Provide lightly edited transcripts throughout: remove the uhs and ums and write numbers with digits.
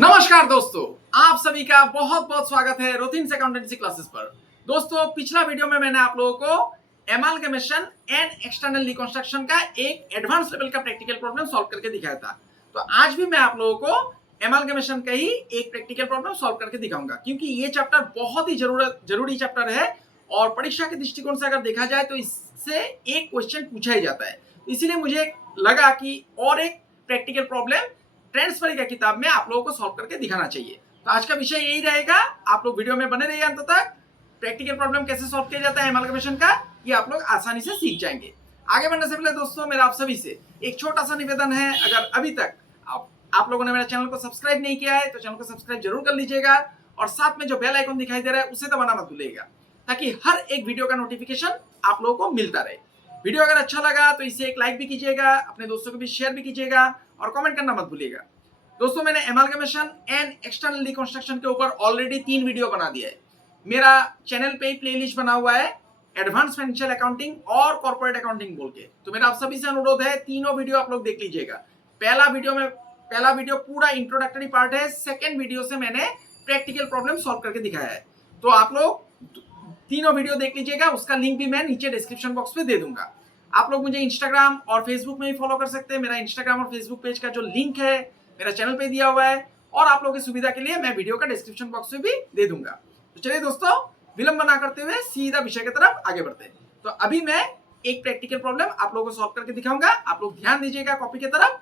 नमस्कार दोस्तों, आप सभी का बहुत बहुत स्वागत है रोथिन्स अकाउंटेंसी क्लासेस पर। दोस्तों, पिछला वीडियो में मैंने आप लोगों को एमालगमेशन एंड एक्सटर्नल रिकंस्ट्रक्शन का एक एडवांस लेवल का प्रैक्टिकल प्रॉब्लम सॉल्व करके दिखाया था। तो आज भी मैं आप लोगों को एमालगमेशन का ही एक प्रैक्टिकल प्रॉब्लम सॉल्व करके दिखाऊंगा, क्योंकि ये चैप्टर बहुत ही जरूरी चैप्टर है और परीक्षा के दृष्टिकोण से अगर देखा जाए तो इससे एक क्वेश्चन पूछा ही जाता है। इसीलिए मुझे लगा कि और एक प्रैक्टिकल प्रॉब्लम ट्रांसफर का किताब में आप लोगों को सॉल्व करके दिखाना चाहिए। तो आज का विषय यही रहेगा, आप लोग वीडियो में बने रहिए अंत तक। प्रैक्टिकल प्रॉब्लम कैसे सॉल्व किया जाता है एमालगमेशन का, ये आप लोग आसानी से सीख जाएंगे। आगे बढ़ने से पहले दोस्तों, मेरा आप सभी से एक छोटा सा निवेदन है, अगर अभी तक आप लोगों ने मेरे चैनल को सब्सक्राइब नहीं किया है तो चैनल को सब्सक्राइब जरूर कर लीजिएगा और साथ में जो बेल आइकन दिखाई दे रहा है उसे दबाना मत भूलिएगा, ताकि हर एक वीडियो का नोटिफिकेशन आप लोगों को मिलता रहे। वीडियो अगर अच्छा लगा तो इसे एक लाइक भी कीजिएगा, अपने दोस्तों को भी शेयर भी कीजिएगा और कमेंट करना मत भूलिएगा। दोस्तों, मैंने एमालगमेशन एंड एक्सटर्नल रिकंस्ट्रक्शन के ऊपर ऑलरेडी 3 वीडियो बना दिया है। मेरा चैनल पे प्लेलिस्ट बना हुआ है एडवांस फाइनेंशियल अकाउंटिंग और कॉर्पोरेट अकाउंटिंग बोल के। तो मेरा आप सभी से अनुरोध है, तीनों वीडियो आप लोग देख लीजिएगा। पहला वीडियो पूरा इंट्रोडक्टरी पार्ट है, सेकेंड वीडियो से मैंने प्रैक्टिकल प्रॉब्लम सॉल्व करके दिखाया है। तो आप लोग तीनों वीडियो देख लीजिएगा, उसका लिंक भी मैं नीचे डिस्क्रिप्शन बॉक्स में दे दूंगा। आप लोग मुझे इंस्टाग्राम और फेसबुक में भी फॉलो कर सकते हैं। मेरा इंस्टाग्राम और फेसबुक पेज का जो लिंक है मेरा चैनल पे दिया हुआ है और आप लोगों की सुविधा के लिए मैं वीडियो का डिस्क्रिप्शन बॉक्स में भी दे दूंगा। तो चलिए दोस्तों, विलंब ना करते हुए सीधा विषय की तरफ आगे बढ़ते हैं। तो अभी मैं एक प्रैक्टिकल प्रॉब्लम आप लोगों को सॉल्व करके दिखाऊंगा। आप लोग ध्यान दीजिएगा कॉपी की तरफ।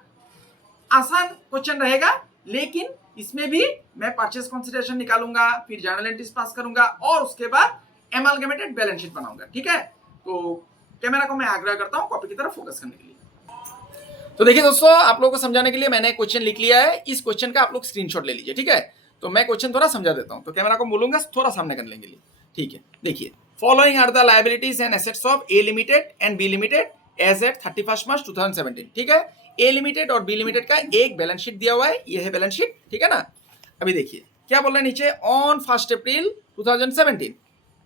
आसान क्वेश्चन रहेगा, लेकिन इसमें भी मैं परचेस कंसीडरेशन निकालूंगा, फिर जर्नल एंट्रीज पास करूंगा और उसके बाद एमालगमेटेड बैलेंस शीट बनाऊंगा। ठीक है, तो कैमरा को मैं आग्रह करता हूं कॉपी की तरफ फोकस करने के लिए। तो देखिए दोस्तों, आप लोगों को समझाने के लिए मैंने क्वेश्चन लिख लिया है। इस क्वेश्चन का आप लोग स्क्रीनशॉट ले लीजिए। ठीक है, तो मैं क्वेश्चन थोड़ा समझा देता हूं, तो कैमरा को बोलूंगा थोड़ा सामने करने के लिए। ठीक है, देखिए, following are the liabilities and assets of A limited and B limited as at 31 March 2017। ठीक है, ए लिमिटेड और बी लिमिटेड का एक बैलेंस शीट दिया हुआ है, ये है बैलेंस शीट। ठीक है ना, अभी देखिए क्या बोल रहा है नीचे, on 1 April 2017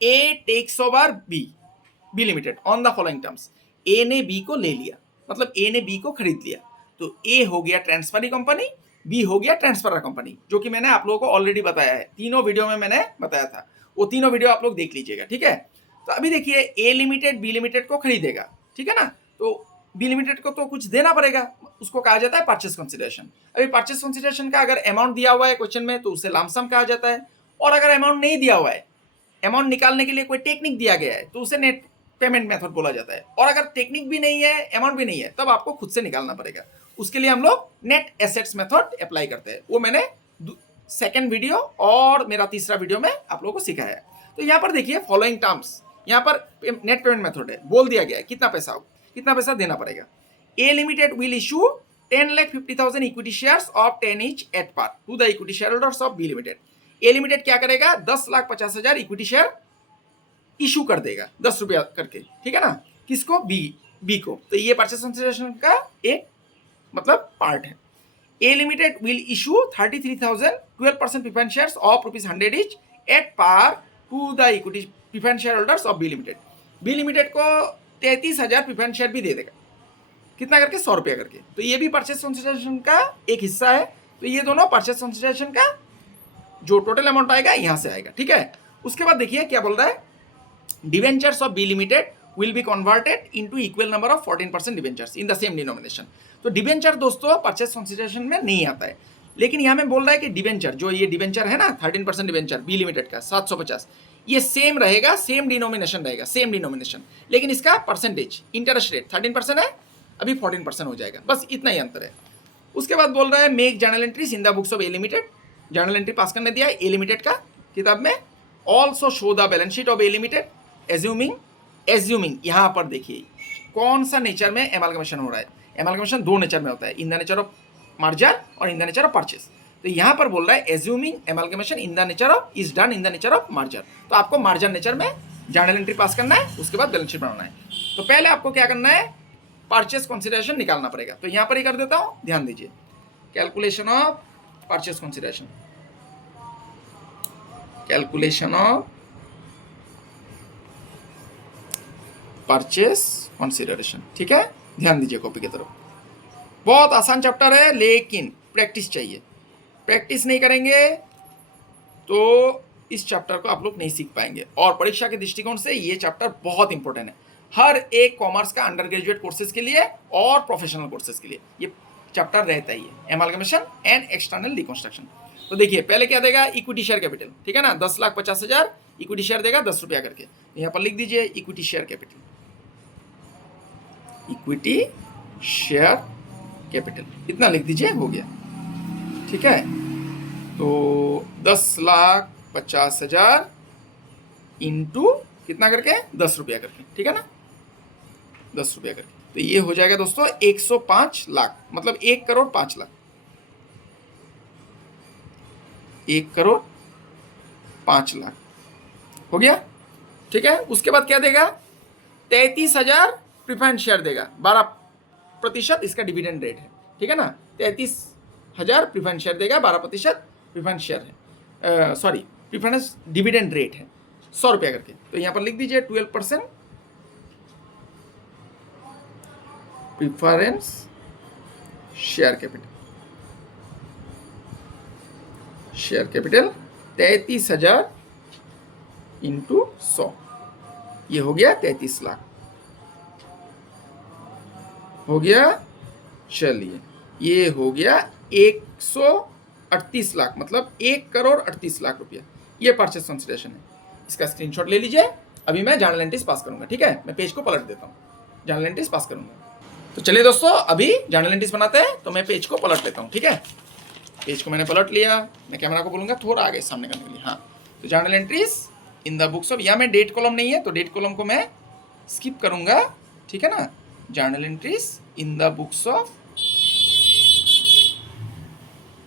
A takes over B limited on the following terms. A ने बी को ले लिया, मतलब ए ने बी को खरीद लिया, तो ए हो गया ट्रांसफरी कंपनी, बी हो गया ट्रांसफर कंपनी, जो कि मैंने आप लोगों को ऑलरेडी बताया है, तीनों वीडियो में मैंने बताया था। वो तीनों वीडियो आप लोग देख लीजिएगा। ठीक है, तो अभी देखिए, ए लिमिटेड बी लिमिटेड को खरीदेगा। ठीक है ना, तो बी लिमिटेड को तो कुछ देना पड़ेगा, उसको कहा जाता है परचेस कंसिडरेशन। अभी परचेस कंसिडरेशन का अगर अमाउंट दिया हुआ है क्वेश्चन में तो उसे लमसम कहा जाता है, और अगर अमाउंट नहीं दिया हुआ है, अमाउंट निकालने के लिए कोई टेक्निक दिया गया है तो उसे नेट पेमेंट मेथड बोला जाता है। और अगर टेक्निक भी नहीं है, अमाउंट भी नहीं है, तब आपको खुद से निकालना पड़ेगा। उसके लिए हम लोग नेट एसेट्स मेथड अप्लाई करते हैं। वो मैंने सेकंड वीडियो और मेरा तीसरा वीडियो में आप लोगों को सिखाया है। तो यहाँ पर देखिए फॉलोइंग टर्म्स, यहाँ पर नेट पेमेंट मेथड है, बोल दिया गया है कितना पैसा देना पड़ेगा। A limited will issue 10,50,000 equity shares of 10 each at par to the equity share holders of B limited. A limited क्या करेगा, 10,50,000 इक्विटी शेयर इशू कर देगा, 10 रुपया करके। ठीक है ना, किसको, बी को। तो ये परचेस कंसिडरेशन का एक मतलब पार्ट है। A limited will issue 33,000 12% preference shares of ₹100 each at par to the equity preference share holders of B limited. B limited को 33,000 प्रीफरेंस शेयर भी दे देगा, कितना करके, 100 रुपया करके। तो ये भी परचेस कंसिडरेशन का एक हिस्सा है। तो ये दोनों परचेस कंसिडरेशन का जो टोटल अमाउंट आएगा यहाँ से आएगा। ठीक है, उसके बाद देखिए क्या बोल रहा है, debentures of B limited will be converted into equal number of 14% debentures in the same denomination। तो डिवेंचर दोस्तों परचेस कंसिडरेशन में नहीं आता है, लेकिन यहाँ में बोल रहा है कि डिवेंचर, जो ये डिवेंचर है ना 13% डिवेंचर बी लिमिटेड का 750, ये सेम रहेगा, सेम डिनोमिनेशन रहेगा, सेम डिनोमिनेशन, लेकिन इसका परसेंटेज इंटरेस्ट रेट 13% है, अभी 14% हो जाएगा, बस इतना ही अंतर है। उसके बाद बोल रहा है make journal entries in the books of A limited. Journal entry पास करने दिया है ए लिमिटेड का किताब में। Also show the balance sheet of A limited assuming यहाँ पर देखिए कौन सा नेचर में एमालगमेशन हो रहा है। एमालगमेशन 2 नेचर में होता है, in the nature of merger और in the nature of purchase. तो यहाँ पर बोल रहा है assuming amalgamation in the nature of is done in the nature of merger. तो आपको मर्जर नेचर में जर्नल एंट्री पास करना है, उसके बाद बैलेंस शीट बनाना है। तो पहले आपको क्या करना है, परचेस कंसिडरेशन निकालना पड़ेगा। तो यहाँ पर ही कर देता हूँ, ध्यान दीजिए, calculation of purchase consideration, calculation of purchase consideration. ठीक है, ध्यान दीजिए कॉपी की तरफ। बहुत आसान चैप्टर है, लेकिन प्रैक्टिस चाहिए। प्रैक्टिस नहीं करेंगे तो इस चैप्टर को आप लोग नहीं सीख पाएंगे। और परीक्षा के दृष्टिकोण से ये चैप्टर बहुत इंपॉर्टेंट है, हर एक कॉमर्स का अंडर ग्रेजुएट कोर्सेज के लिए और प्रोफेशनल कोर्सेज के लिए ये चैप्टर रहता ही है, एमालगमेशन एंड एक्सटर्नल रिकंस्ट्रक्शन। तो देखिए पहले क्या देगा, इक्विटी शेयर कैपिटल, ठीक है ना, 10,50,000 इक्विटी शेयर देगा 10 रुपया करके। यहाँ पर लिख दीजिए equity share capital, equity share capital इतना लिख दीजिए, हो गया, ठीक है। तो 10,50,000 इंटू कितना करके, 10 रुपया करके, ठीक है ना, 10 रुपया करके। तो ये हो जाएगा दोस्तों 105 लाख, मतलब 1,05,00,000, 1,05,00,000 हो गया, ठीक है। उसके बाद क्या देगा, 33,000 प्रीफरेंस शेयर देगा, 12% इसका डिविडेंड रेट है, ठीक है ना। 33,000 प्रीफरेंस शेयर देगा, 12% प्रीफरेंस शेयर है, सॉरी प्रीफरेंस डिविडेंड रेट है 100 रुपया करके। तो यहाँ पर लिख दीजिए 12% preference share capital, share capital 33,000 into 100, ये हो गया 33 लाख, हो गया। चलिए ये हो गया 138 लाख, मतलब 1,38,00,000 रुपया, ये परचेस कंसिडरेशन है। इसका स्क्रीनशॉट ले लीजिए। अभी मैं जर्नल एंट्रीज पास करूंगा, ठीक है, मैं पेज को पलट देता हूँ, जर्नल एंट्रीज पास करूंगा। तो चलिए दोस्तों अभी जर्नल एंट्रीज बनाते हैं, तो मैं पेज को पलट लेता हूँ, ठीक है। पेज को मैंने पलट लिया, मैं कैमरा को बोलूँगा थोड़ा आगे सामने करने के लिए, हाँ। तो journal entries in the books of, या मैं डेट कॉलम नहीं है तो डेट कॉलम को मैं स्किप करूँगा, ठीक है ना। Journal entries in the books of,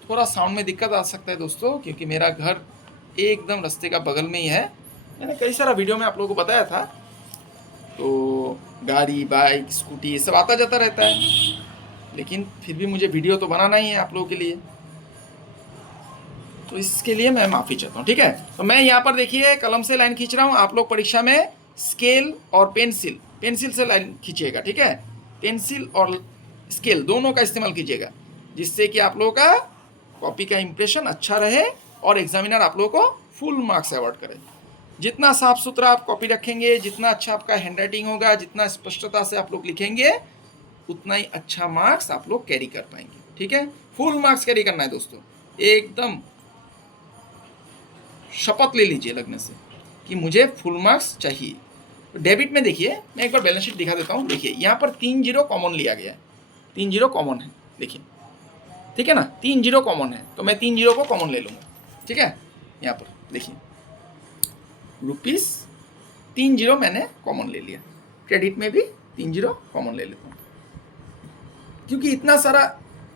थोड़ा साउंड में दिक्कत आ सकता है दोस्तों, क्योंकि मेरा घर एकदम रास्ते का बगल में ही है। मैंने कई सारा वीडियो में आप लोगों को बताया था, तो गाड़ी बाइक स्कूटी ये सब आता जाता रहता है, लेकिन फिर भी मुझे वीडियो तो बनाना ही है आप लोगों के लिए, तो इसके लिए मैं माफ़ी चाहता हूँ, ठीक है। तो मैं यहाँ पर देखिए कलम से लाइन खींच रहा हूँ, आप लोग परीक्षा में स्केल और पेंसिल से लाइन खींचिएगा, ठीक है। पेंसिल और स्केल दोनों का इस्तेमाल कीजिएगा, जिससे कि आप लोगों का कॉपी का इंप्रेशन अच्छा रहे और एग्जामिनर आप लोगों को फुल मार्क्स अवार्ड करे। जितना साफ सुथरा आप कॉपी रखेंगे, जितना अच्छा आपका हैंडराइटिंग होगा, जितना स्पष्टता से आप लोग लिखेंगे, उतना ही अच्छा मार्क्स आप लोग कैरी कर पाएंगे, ठीक है। फुल मार्क्स कैरी करना है दोस्तों, एकदम शपथ ले लीजिए लगने से कि मुझे फुल मार्क्स चाहिए। तो डेबिट में देखिए, मैं एक बार बैलेंस शीट दिखा देता हूँ। देखिए यहाँ पर 3 जीरो कॉमन लिया गया है, 3 जीरो कॉमन है, देखिए, ठीक है ना, 3 जीरो कॉमन है, तो मैं 3 जीरो को कॉमन ले लूँगा, ठीक है। यहाँ पर देखिए रुपीस 3 जीरो मैंने कॉमन ले लिया, क्रेडिट में भी 3 जीरो कॉमन ले लेता हूँ, क्योंकि इतना सारा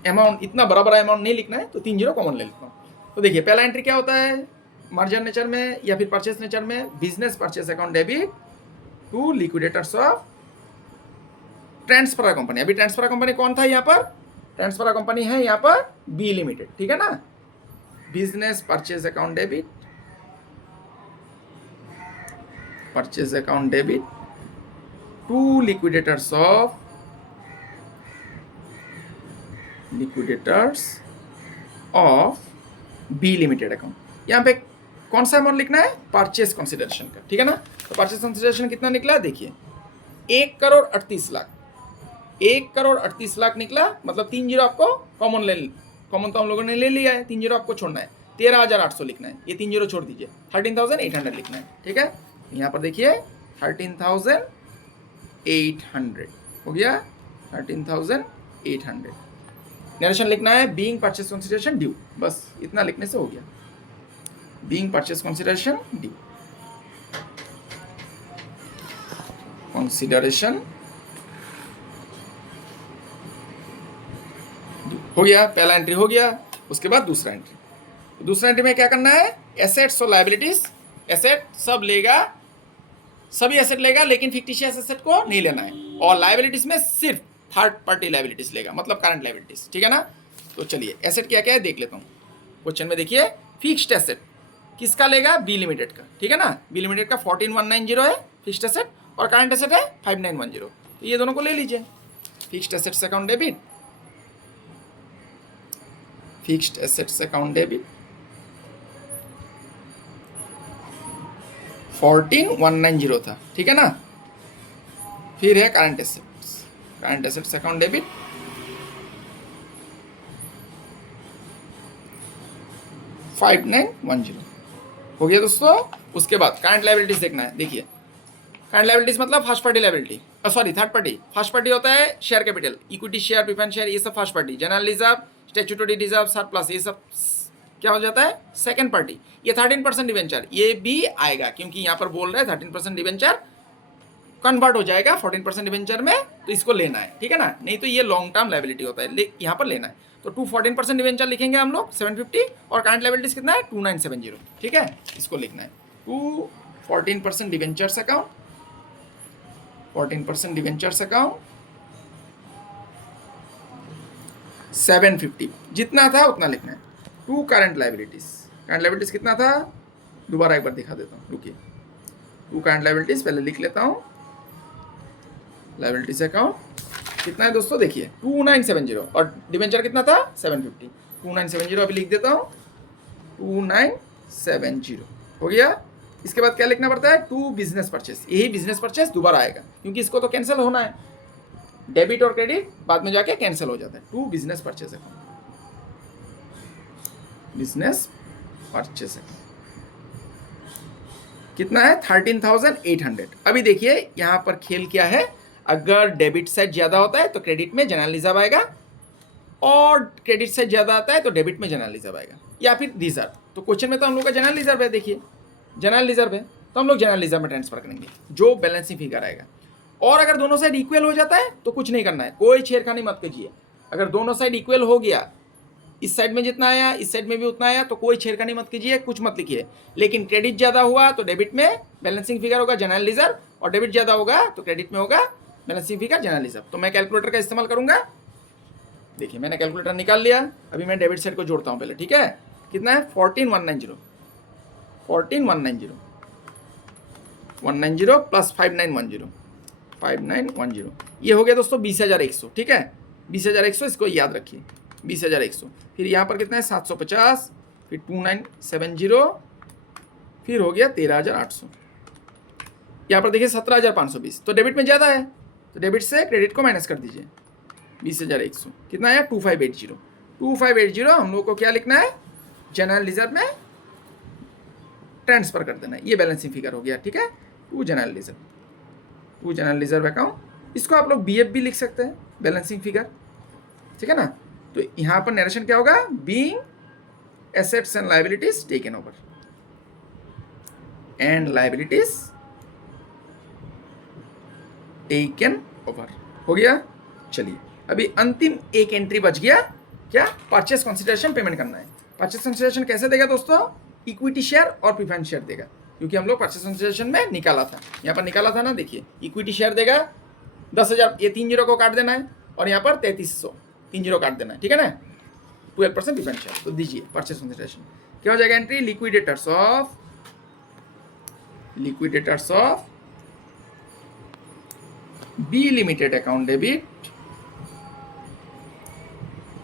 अमाउंट, इतना बड़ा बड़ा अमाउंट नहीं लिखना है, तो 3 जीरो कॉमन ले लेता हूँ। तो देखिए पहला एंट्री क्या होता है, मार्जिन नेचर में या फिर परचेस नेचर में, business purchase account debit to liquidators of transfer company. अभी ट्रांसफर कंपनी कौन था यहाँ पर, ट्रांसफर कंपनी है यहाँ पर बी लिमिटेड, ठीक है ना। Business purchase account debit, purchase account debit to liquidators of B limited account. यहाँ पे कौन सा अमाउंट लिखना है, परचेज कंसिडरेशन का, ठीक है ना। तो परचेज कंसिडरेशन कितना निकला, देखिए 1,38,00,000, 1,38,00,000 निकला, मतलब 3 जीरो आपको कॉमन तो हम लोगों ने ले लिया है, 3 जीरो आपको छोड़ना है, 13,800 लिखना है, ये 3 जीरो छोड़ दीजिए, 13,800 लिखना है, ठीक है। यहाँ पर देखिए 13,800 हो गया, 13,800। नरेशन लिखना है बीइंग परचेज कंसिडरेशन ड्यू, बस इतना लिखने से हो गया, being purchase consideration due, consideration हो गया। पहला एंट्री हो गया। उसके बाद दूसरा एंट्री में क्या करना है, एसेट्स और लायबिलिटीज। एसेट सब लेगा, सभी एसेट लेगा, लेकिन फिक्टिशियस एसेट को नहीं लेना है, और लायबिलिटीज में सिर्फ थर्ड पार्टी लायबिलिटीज लेगा, मतलब करंट लायबिलिटीज, ठीक है ना। तो चलिए एसेट क्या क्या है देख लेता हूँ। क्वेश्चन में देखिए फिक्स्ड एसेट किसका लेगा, बी लिमिटेड का, ठीक है ना। बी लिमिटेड का 14,190 है फिक्स्ड एसेट, और करंट एसेट है 5,910, तो ये दोनों को ले लीजिए। Fixed assets account debit, fixed assets account debit 14190 था, ठीक है ना। फिर है करंट एसेट्स अकाउंट डेबिट 5910 हो गया दोस्तों। उसके बाद करंट लायबिलिटीज देखना है। देखिए करंट लायबिलिटीज मतलब first party liability, sorry third party. First party होता है share capital, equity share, preference share, ये सब first party. General reserve, statutory reserve, surplus, ये सब क्या हो जाता है सेकंड पार्टी। ये 13% डिवेंचर ये भी आएगा, क्योंकि यहाँ पर बोल रहे हैं 13% डिवेंचर कन्वर्ट हो जाएगा 14% डिवेंचर में, तो इसको लेना है, ठीक है ना। नहीं तो ये लॉन्ग टर्म लायबिलिटी होता है, यहाँ पर लेना है। तो 14% डिवेंचर लिखेंगे हम लोग 750, और करंट लायबिलिटीज कितना है 2970, ठीक है। इसको लिखना है 14% डिवेंचर्स अकाउंट, 14% डिवेंचर्स अकाउंट 750, जितना था उतना लिखना है। टू करंट लायबिलिटीज कितना था, दोबारा एक बार दिखा देता हूँ, रुकिए। टू करंट लायबिलिटीज पहले लिख लेता हूँ। लायबिलिटीज अकाउंट कितना है दोस्तों, देखिए 2970, और डिवेंचर कितना था 750। 2970 अभी लिख देता हूँ, 2970 हो गया। इसके बाद क्या लिखना पड़ता है, टू बिजनेस परचेस। यही बिजनेस परचेस दोबारा आएगा, क्योंकि इसको तो कैंसिल होना है, डेबिट और क्रेडिट बाद में जाके कैंसिल हो जाता है। To business purchase account, business purchase account कितना है 13,800। अभी देखिए यहां पर खेल क्या है, अगर डेबिट साइड ज्यादा होता है तो क्रेडिट में जनरल रिजर्व आएगा, और क्रेडिट साइड ज्यादा आता है तो डेबिट में जनरल रिजर्व आएगा, या फिर रिजर्व। तो क्वेश्चन में तो हम लोग का जनरल रिजर्व है, देखिए जनरल रिजर्व है, तो हम लोग जनरल रिजर्व में ट्रांसफर करेंगे जो बैलेंसिंग फिगर आएगा। और अगर दोनों साइड इक्वल हो जाता है तो कुछ नहीं करना है, कोई छेड़खानी मत कीजिए। अगर दोनों साइड इक्वल हो गया, इस साइड में जितना आया इस साइड में भी उतना आया, तो कोई छेड़खानी मत कीजिए, कुछ मत लिखिए। लेकिन क्रेडिट ज्यादा हुआ तो डेबिट में बैलेंसिंग फिगर होगा जनरल रिजर्व, और डेबिट ज्यादा होगा तो क्रेडिट में होगा बैलेंसिंग फिगर जनरल रिजर्व। तो मैं कैलकुलेटर का इस्तेमाल करूंगा। देखिए मैंने कैलकुलेटर निकाल लिया, अभी मैं डेबिट साइड को जोड़ता हूं पहले, ठीक है। कितना है 14190, 14190 190 प्लस 5910 ये हो गया दोस्तों 20,100, ठीक है। 20,100 इसको याद रखिए, 20,100। फिर यहाँ पर कितना है 750, फिर 2970, फिर हो गया 13,800। यहाँ पर देखिए 17,520, तो डेबिट में ज़्यादा है, तो डेबिट से क्रेडिट को माइनस कर दीजिए। 20,100 कितना है 2580, 2580 हम लोग को क्या लिखना है, जनरल रिजर्व में ट्रांसफर कर देना है। ये बैलेंसिंग फिगर हो गया, ठीक है। टू जनरल रिजर्व अकाउंट, इसको आप लोग BF भी लिख सकते हैं, बैलेंसिंग फिगर, ठीक है ना। तो यहां पर नरेशन क्या होगा, being assets and liabilities taken over, and liabilities taken over हो गया। चलिए अभी अंतिम एक एंट्री बच गया, क्या, परचेस कंसिडरेशन पेमेंट करना है। परचेस कंसिडरेशन कैसे देगा दोस्तों, इक्विटी शेयर और प्रेफरेंस शेयर देगा, क्योंकि हम लोग परचेस कंसिडरेशन में निकाला था, यहाँ पर निकाला था ना। देखिए इक्विटी शेयर देगा 10,000, ये 30 को काट देना है, और यहाँ पर 3300 30 काट देना है, ठीक है ना। 12% प्रेफरेंस शेयर, तो दीजिए परचेस कंसिडरेशन क्या हो जाएगा entry, liquidators of B limited account debit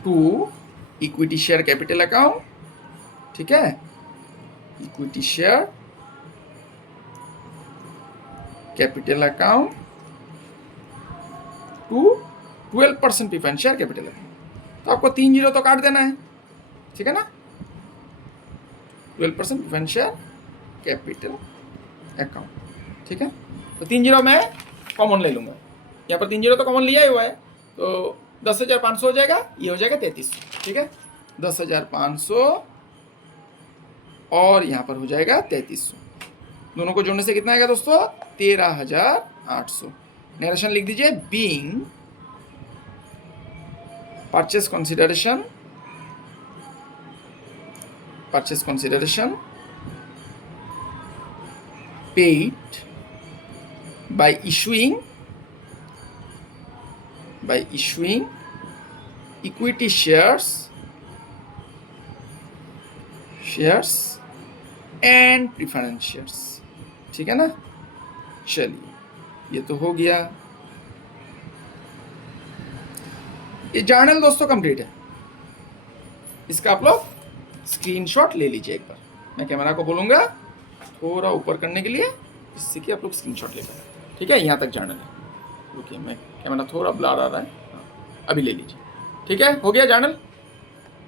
to equity share capital account, ठीक है। Equity share capital account to 12% preference share capital account, तो आपको 30 तो काट देना है, ठीक है ना। 12% प्रेफरेंस शेयर कैपिटल अकाउंट, ठीक है। तो 30 मैं कॉमन ले लूंगा, यहाँ पर 30 तो कॉमन लिया ही हुआ है, तो 10,500 हो जाएगा, ये हो जाएगा 3300, ठीक है। 10,500 और यहाँ पर हो जाएगा 3300, दोनों को जोड़ने से कितना आएगा दोस्तों 13,800। नरेशन लिख दीजिए, being purchase consideration paid by issuing equity shares and preference shares, ठीक है ना। चलिए ये तो हो गया, ये जर्नल दोस्तों कंप्लीट है। इसका आप लोग स्क्रीनशॉट ले लीजिए। एक बार मैं कैमरा को बोलूँगा थोड़ा ऊपर करने के लिए, इससे कि आप लोग स्क्रीनशॉट ले पाए। ठीक है, यहाँ तक जर्नल है। रुकिए, मैं कैमरा थोड़ा ब्लर आ रहा है। हाँ, अभी ले लीजिए। ठीक है, हो गया जर्नल।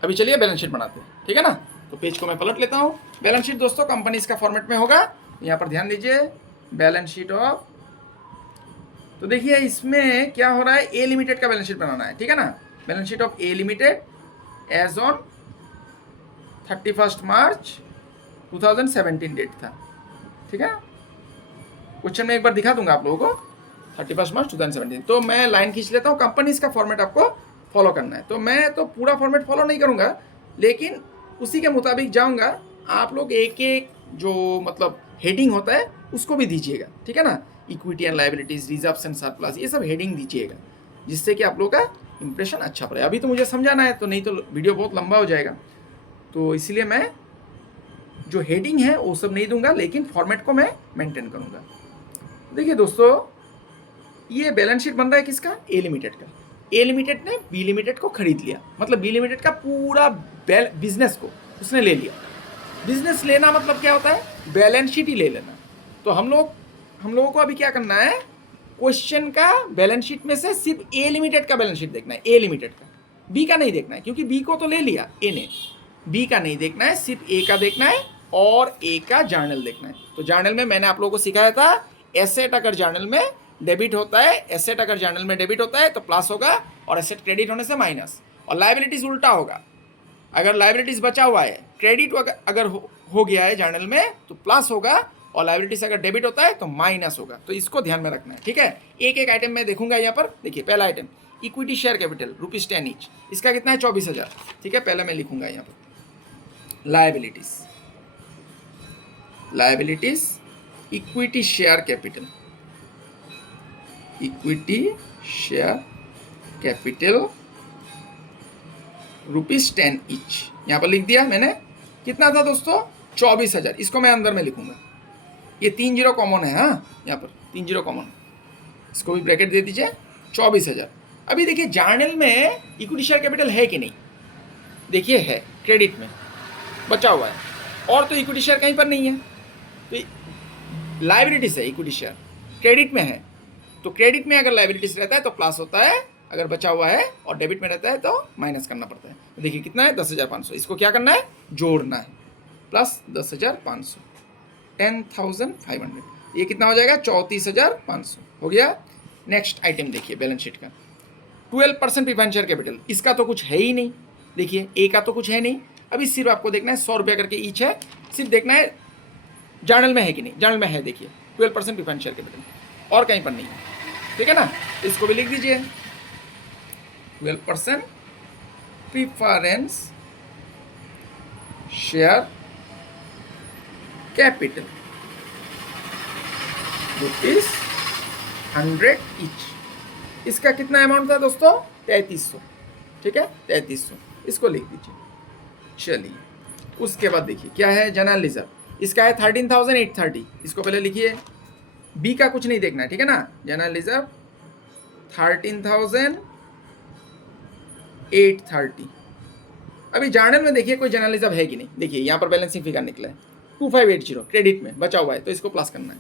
अभी चलिए बैलेंस शीट बनाते हैं। ठीक है ना, तो पेज को मैं पलट लेता हूँ। बैलेंस शीट दोस्तों कंपनीज का फॉर्मेट में होगा। यहाँ पर ध्यान दीजिए, बैलेंस शीट ऑफ, तो देखिए इसमें क्या हो रहा है, ए लिमिटेड का बैलेंस शीट बनाना है। ठीक है ना, balance sheet of A limited as on 31 March 2017 date था। ठीक है, क्वेश्चन में एक बार दिखा दूंगा आप लोगों को, 31 मार्च 2017। तो मैं लाइन खींच लेता हूँ, कंपनीज का फॉर्मेट आपको फॉलो करना है। तो मैं तो पूरा फॉर्मेट फॉलो नहीं करूँगा, लेकिन उसी के मुताबिक जाऊँगा। आप लोग एक एक जो मतलब हेडिंग होता है उसको भी दीजिएगा। ठीक है ना, equity and liabilities, reserves and surplus, ये सब हेडिंग दीजिएगा, जिससे कि आप लोग का इंप्रेशन अच्छा पड़े। अभी तो मुझे समझाना है, तो नहीं तो वीडियो बहुत लंबा हो जाएगा। तो इसलिए मैं जो हेडिंग है वो सब नहीं दूंगा, लेकिन फॉर्मेट को मैं मेंटेन करूंगा। देखिए दोस्तों, ये बैलेंस शीट बन रहा है किसका, ए लिमिटेड का। ए लिमिटेड ने बी लिमिटेड को खरीद लिया, मतलब बी लिमिटेड का पूरा बिजनेस को उसने ले लिया। बिजनेस लेना मतलब क्या होता है, बैलेंस शीट ही ले लेना। तो हम लोगों को अभी क्या करना है, क्वेश्चन का बैलेंस शीट में से सिर्फ ए लिमिटेड का बैलेंस शीट देखना है, ए लिमिटेड का, बी का नहीं देखना है, क्योंकि बी को तो ले लिया ए ने। बी का नहीं देखना है, सिर्फ ए का देखना है और ए का जर्नल देखना है। तो जर्नल में मैंने आप लोगों को सिखाया था, एसेट अगर जर्नल में डेबिट होता है, एसेट अगर जर्नल में डेबिट होता है तो प्लस होगा, और एसेट क्रेडिट होने से माइनस। और लायबिलिटीज उल्टा होगा, अगर लायबिलिटीज बचा हुआ है, क्रेडिट अगर हो गया है जर्नल में तो प्लस होगा, और लायबिलिटीज अगर डेबिट होता है तो माइनस होगा। तो इसको ध्यान में रखना है। ठीक है, एक एक आइटम मैं देखूंगा यहाँ पर। देखिए पहला item, equity share capital ₹10 each, इसका कितना है, 24,000। ठीक है, पहले मैं लिखूंगा यहाँ पर liabilities equity share capital, equity share capital ₹10 each, यहाँ पर लिख दिया मैंने। कितना था दोस्तों, 24,000। इसको मैं अंदर में लिखूंगा, ये 3 जीरो कॉमन है। हाँ, यहाँ पर 3 जीरो कॉमन, इसको भी ब्रैकेट दे दीजिए, 24,000। अभी देखिए जर्नल में इक्विटी शेयर कैपिटल है कि नहीं, देखिए है, क्रेडिट में बचा हुआ है, और तो इक्विटी शेयर कहीं पर नहीं है। तो लायबिलिटीज है, इक्विटी शेयर क्रेडिट में है, तो क्रेडिट में अगर लायबिलिटीज रहता है तो प्लस होता है, अगर बचा हुआ है और डेबिट में रहता है तो माइनस करना पड़ता है। तो देखिए कितना है, 10,500। इसको क्या करना है, जोड़ना है, प्लस 10,500, 10,500। ये कितना हो जाएगा, 34,500 हो गया। नेक्स्ट आइटम देखिए बैलेंस शीट का, 12% प्रीफरेंस शेयर कैपिटल, इसका तो कुछ है ही नहीं। देखिए ए का तो कुछ है नहीं। अभी सिर्फ आपको देखना है, 100 रुपये करके ईच है, सिर्फ देखना है जर्नल में है कि नहीं। जर्नल में है, देखिए 12% प्रीफरेंस शेयर कैपिटल, और कहीं पर नहीं है। ठीक है ना, इसको भी लिख दीजिए, 12% प्रीफरेंस शेयर कैपिटल ₹100 ईच। इसका कितना अमाउंट था दोस्तों, 3300। ठीक है, 3300, इसको लिख दीजिए। चलिए उसके बाद देखिए क्या है, जनरल रिजर्व, इसका है 13,830, इसको पहले लिखिए। बी का कुछ नहीं देखना है, ठीक है ना। General reserve 13,830। अभी जर्नल में देखिए कोई जनरल रिजर्व है कि नहीं। देखिए यहाँ पर बैलेंसिंग फिगर निकला है 2580, क्रेडिट में बचा हुआ है, तो इसको प्लस करना है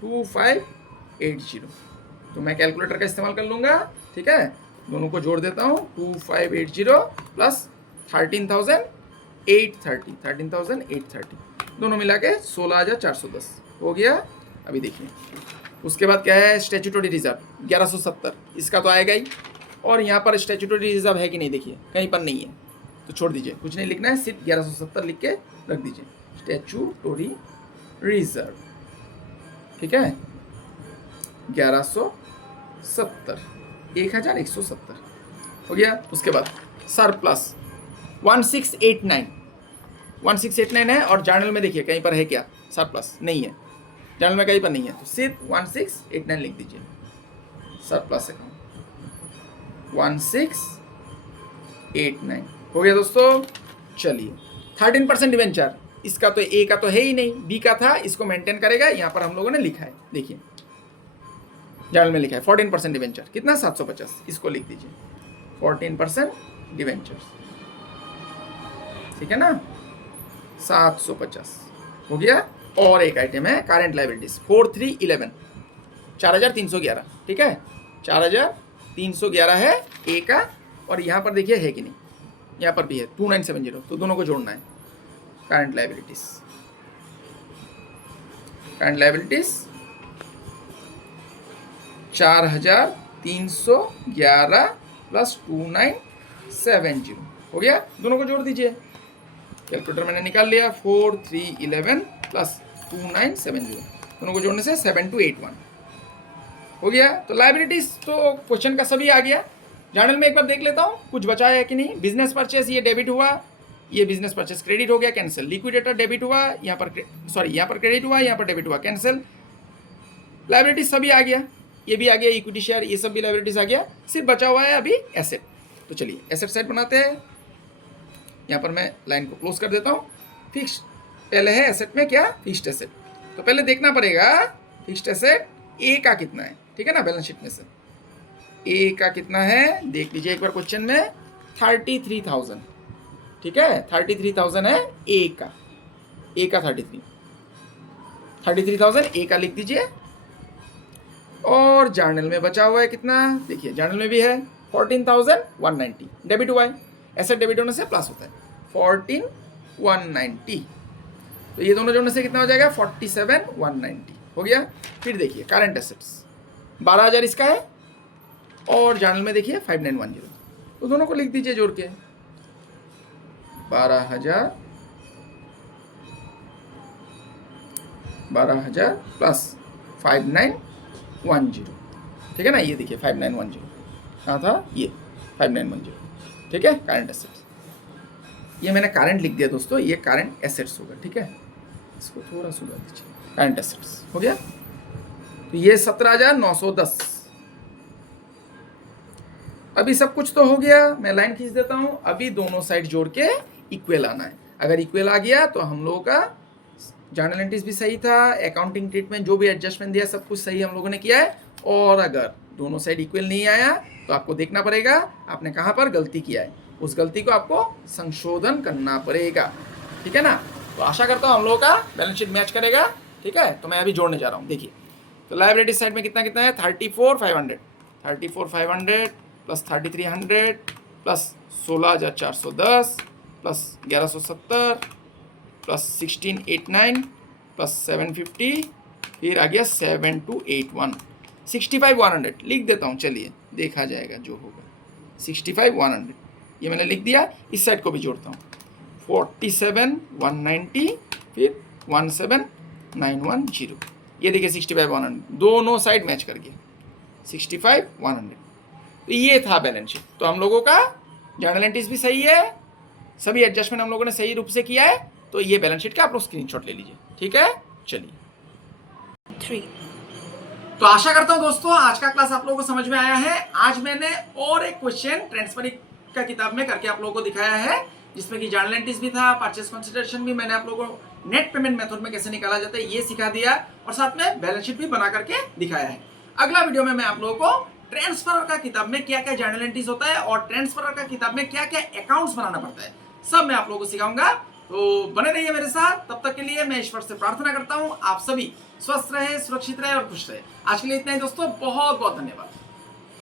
2580। तो मैं कैलकुलेटर का इस्तेमाल कर लूँगा। ठीक है, दोनों को जोड़ देता हूँ, 2580 प्लस 13,830, दोनों मिला के 16,410 हो गया। अभी देखिए उसके बाद क्या है, स्टैट्यूटरी रिजर्व 1170, इसका तो आएगा ही, और यहाँ पर स्टैट्यूटरी रिजर्व है कि नहीं, देखिए कहीं पर नहीं है, तो छोड़ दीजिए, कुछ नहीं लिखना है, सिर्फ 1170 लिख के रख दीजिए, स्टैट्यूटरी रिजर्व। ठीक है, 1170, 1170 हो गया। उसके बाद सरप्लस 1689 है, और जर्नल में देखिए कहीं पर है क्या, सरप्लस नहीं है, जर्नल में कहीं पर नहीं है, तो सिर्फ 1689 लिख दीजिए, सरप्लस अकाउंट 1689 हो गया दोस्तों। चलिए 13% डिवेंचर, इसका तो ए का तो है ही नहीं, बी का था, इसको मेंटेन करेगा। यहाँ पर हम लोगों ने लिखा है, देखिए जर्नल में लिखा है 14% डिवेंचर, कितना 750, इसको लिख दीजिए 14% डिवेंचर्स। ठीक है ना, 750 हो गया। और एक आइटम है करंट लायबिलिटीज 4311, 4311, ठीक है, 4311 है ए का, और यहाँ पर देखिए है कि नहीं, यहाँ पर भी है 2970, तो दोनों को जोड़ना है। करंट लायबिलिटीज 4311 प्लस 2970 हो गया। दोनों को जोड़ दीजिए, कैलकुलेटर मैंने निकाल लिया, 4311 प्लस 2970, दोनों को जोड़ने से 7281 हो गया। तो लायबिलिटीज तो क्वेश्चन का सभी आ गया। जर्नल में एक बार देख लेता हूँ कुछ बचा है कि नहीं। बिजनेस परचेस ये डेबिट हुआ, ये बिजनेस परचेस क्रेडिट हो गया, कैंसिल। लिक्विडेटर डेबिट हुआ, यहाँ पर यहाँ पर क्रेडिट हुआ, यहाँ पर डेबिट हुआ, कैंसिल। लायबिलिटीज सभी आ गया, ये भी आ गया, इक्विटी शेयर, ये सब भी लायबिलिटीज आ गया। सिर्फ बचा हुआ है अभी एसेट। तो चलिए एसेट साइड बनाते हैं। यहाँ पर मैं लाइन को क्लोज कर देता हूँ। फिक्स पहले है एसेट में क्या, फिक्स्ड एसेट। तो पहले देखना पड़ेगा फिक्स्ड एसेट ए का कितना है, ठीक है ना, बैलेंस शीट में से ए का कितना है देख लीजिए एक बार क्वेश्चन में, 33,000, ठीक है, 33,000 है ए का 33,000 ए का लिख दीजिए। और जर्नल में बचा हुआ है कितना, देखिए जर्नल में भी है 14,190, डेबिट हुआ है, एसेट डेबिट होने से प्लस होता है 14,190, तो ये दोनों जोड़ने से कितना हो जाएगा 47,190 हो गया। फिर देखिए करंट एसेट्स 12,000 इसका है, और जर्नल में देखिए 5910, तो दोनों को लिख दीजिए जोड़ के, 12,000 प्लस 5910, ठीक है ना। ये देखिए 5910 कहाँ था, ये 5910, ठीक है। करंट एसेट्स, ये मैंने करंट लिख दिया दोस्तों, ये करंट एसेट्स होगा, ठीक है। इसको थोड़ा सुधार दीजिए, करंट एसेट्स हो गया। तो ये 17,910। अभी सब कुछ तो हो गया, मैं लाइन खींच देता हूं। अभी दोनों साइड जोड़ के इक्वल आना है। अगर इक्वल आ गया तो हम लोगों का जर्नल एंट्रीज भी सही था, अकाउंटिंग ट्रीटमेंट जो भी एडजस्टमेंट दिया सब कुछ सही हम लोगों ने किया है। और अगर दोनों साइड इक्वल नहीं आया तो आपको देखना पड़ेगा आपने कहाँ पर गलती किया है, उस गलती को आपको संशोधन करना पड़ेगा, ठीक है ना। तो आशा करता हूँ हम लोगों का बैलेंस शीट मैच करेगा, ठीक है। तो मैं अभी जोड़ने जा रहा हूँ, देखिए। तो लायबिलिटी साइड में कितना कितना है, 34,500 plus 3,300 plus 16,410 plus 1,170 plus 1,689 plus 750, फिर आ गया 7,281, 65,100 लिख देता हूँ, चलिए देखा जाएगा जो होगा। 65,100 ये मैंने लिख दिया। इस साइड को भी जोड़ता हूँ, 47,190 फिर 17,910, ये देखिए 65,100, दोनों साइड मैच कर गया 65,100। तो ये था बैलेंस शीट। तो हम लोगों का जर्नल एंट्रीज भी सही है, सभी एडजस्टमेंट हम लोगों ने सही रूप से किया है। तो ये बैलेंस शीट का आप लोग स्क्रीनशॉट ले लीजिए, ठीक है। चलिए 3। तो आशा करता हूं दोस्तों आज का क्लास आप लोगों को समझ में आया है। आज मैंने और एक क्वेश्चन ट्रांसफर का किताब में करके आप लोगों को दिखाया है, जिसमें कि जर्नल एंट्रीज भी था, परचेस कंसीडरेशन भी मैंने आप लोगों को नेट पेमेंट मेथड में कैसे निकाला जाता है ये सिखा दिया, और साथ में बैलेंस शीट भी बना करके दिखाया है। अगला वीडियो में मैं आप लोगों को ट्रांसफर का किताब में क्या क्या जर्नल एंट्रीज होता है और ट्रांसफर का किताब में क्या क्या अकाउंट्स बनाना पड़ता है सब मैं आप लोगों को सिखाऊंगा। तो बने रहिए मेरे साथ। तब तक के लिए मैं ईश्वर से प्रार्थना करता हूं आप सभी स्वस्थ रहे, सुरक्षित रहे और खुश रहे। आज के लिए इतना ही दोस्तों, बहुत बहुत धन्यवाद।